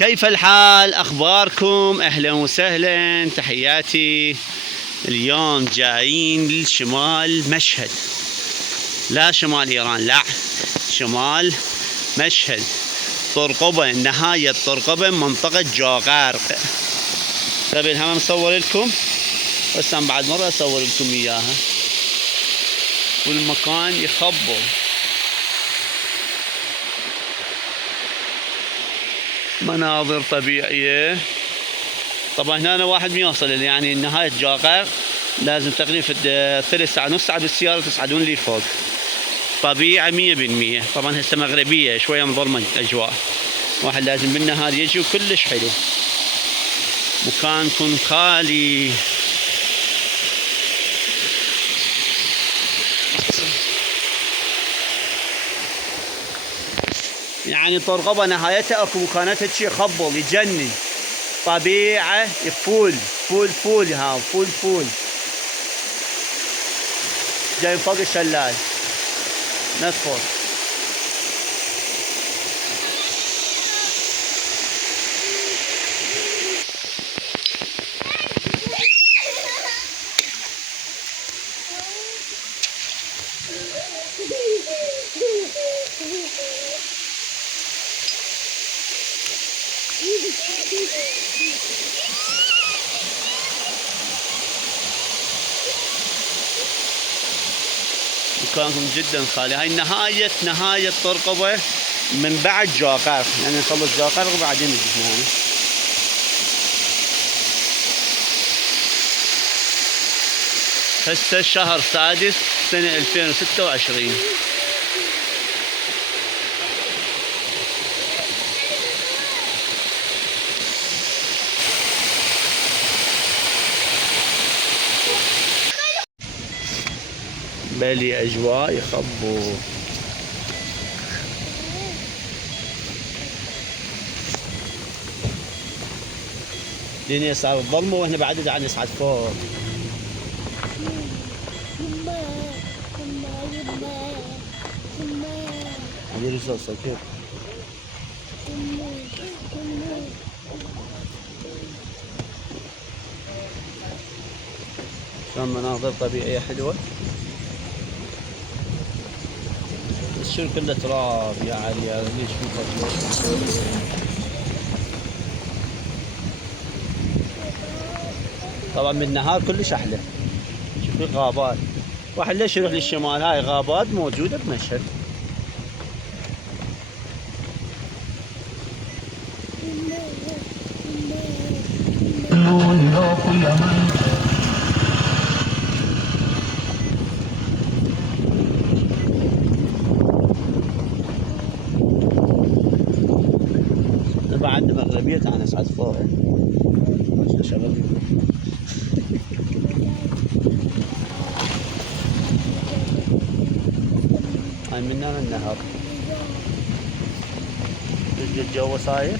كيف الحال؟ أخباركم؟ أهلا وسهلا، تحياتي. اليوم جايين للشمال مشهد، لا شمال إيران، لا شمال مشهد، طرقبة، نهاية طرقبة، منطقة جوقارق. قبل هم مصور لكم، بس أنا بعد مرة أصور لكم إياها. والمكان يخبل، مناظر طبيعية. طبعا هنا واحد يوصل يعني نهاية جوقارق لازم تقريبا 3 ساعة نص ساعة بالسيارة تصعدون لي فوق. طبيعة 100%. طبعا هسه مغربية شوية مظلمة الأجواء، واحد لازم بالنهار يجي وكلش حلو. مكانكم خالي. يعني طرقبة نهايتها اكو مكانات هيك يخبل يجنن. طبيعة فول فول فول، ها فول فول. جاي فوق الشلال ندخل. مكانكم جدا خالي. هاي نهاية طرقبة من بعد جوقارق، يعني نخلص جوقارق وبعدين نجي هنا. هسه شهر 6 سنة 2026. بلي أجواء يخبوا. الدنيا صارت ظلمة واحنا بعد قاعد نصعد فوق. هذه رصاصة كيف؟ شلون مناظر طبيعية حلوة. الشر كله تراب يا علي، يا ليش في فضل. طبعا بالنهار كلش احلى. شوفي غابات، واحد ليش يروح للشمال؟ هاي غابات موجودة بمشهد. بعد مغربية تعال نصعد فوق. هاي من هنا النهر. الجو صاير.